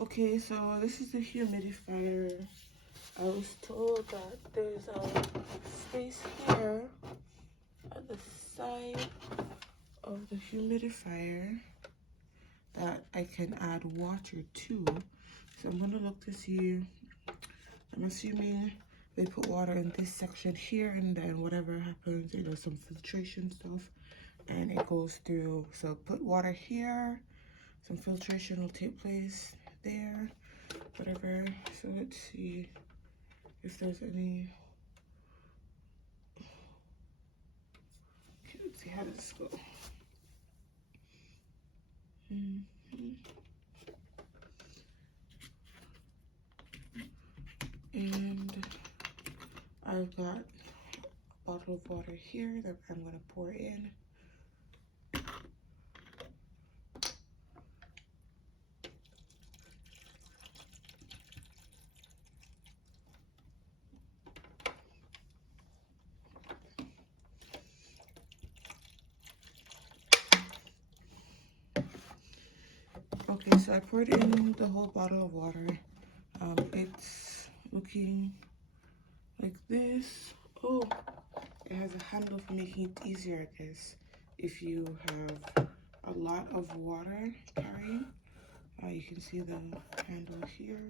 Okay, so this is the humidifier. I was told that there's a space here at the side of the humidifier that I can add water to. So I'm gonna look to see. I'm assuming they put water in this section here, and then whatever happens, you know, some filtration stuff, and it goes through. So put water here, some filtration will take place there, whatever. So let's see if there's any. Okay, let's see, how does this go? And I've got a bottle of water here that I'm gonna pour in. Okay, so I poured in the whole bottle of water. It's looking like this. Oh, it has a handle for making it easier, I guess, if you have a lot of water carrying. You can see the handle here.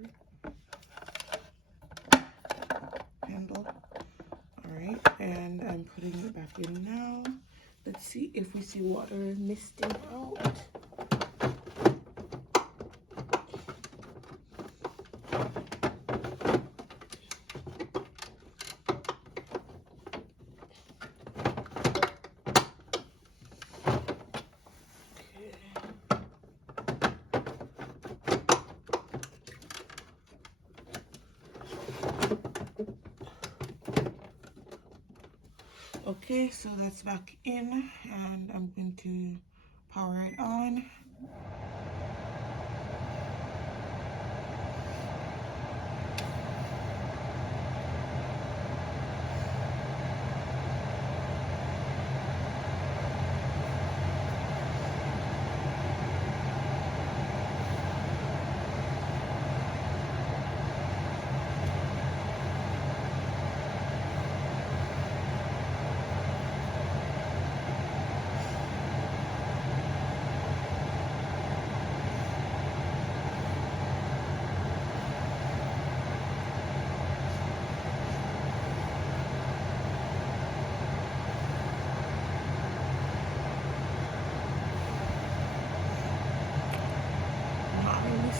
Handle. All right, and I'm putting it back in now. Let's see if we see water misting out. Okay, so that's back in, and I'm going to power it on.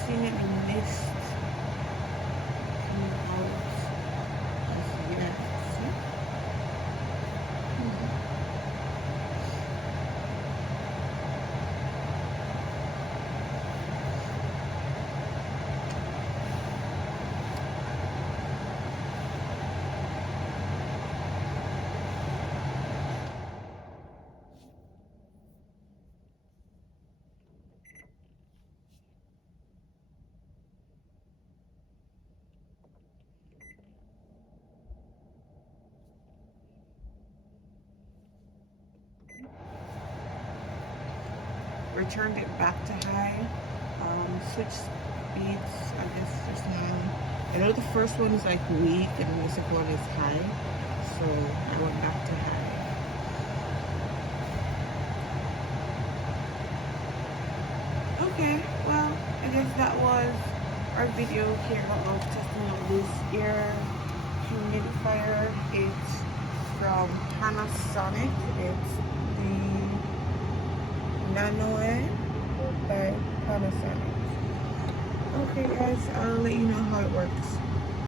Seeing it in mist coming out. Returned it back to high. Switch speeds, I guess, just now. I know the first one is like weak and the second one is high, so I went back to high. Okay, well, I guess that was our video here of testing out this air humidifier. It's from Panasonic. It's the Nano Air by Panasonic. Okay guys, I'll let you know how it works.